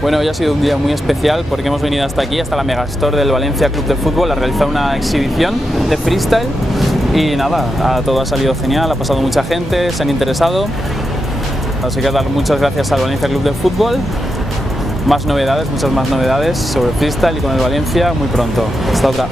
Bueno, hoy ha sido un día muy especial porque hemos venido hasta aquí, hasta la Megastore del Valencia Club de Fútbol, a realizar una exhibición de freestyle y nada, todo ha salido genial, ha pasado mucha gente, se han interesado, así que dar muchas gracias al Valencia Club de Fútbol. Más novedades, muchas más novedades sobre freestyle y con el Valencia muy pronto. Hasta otra.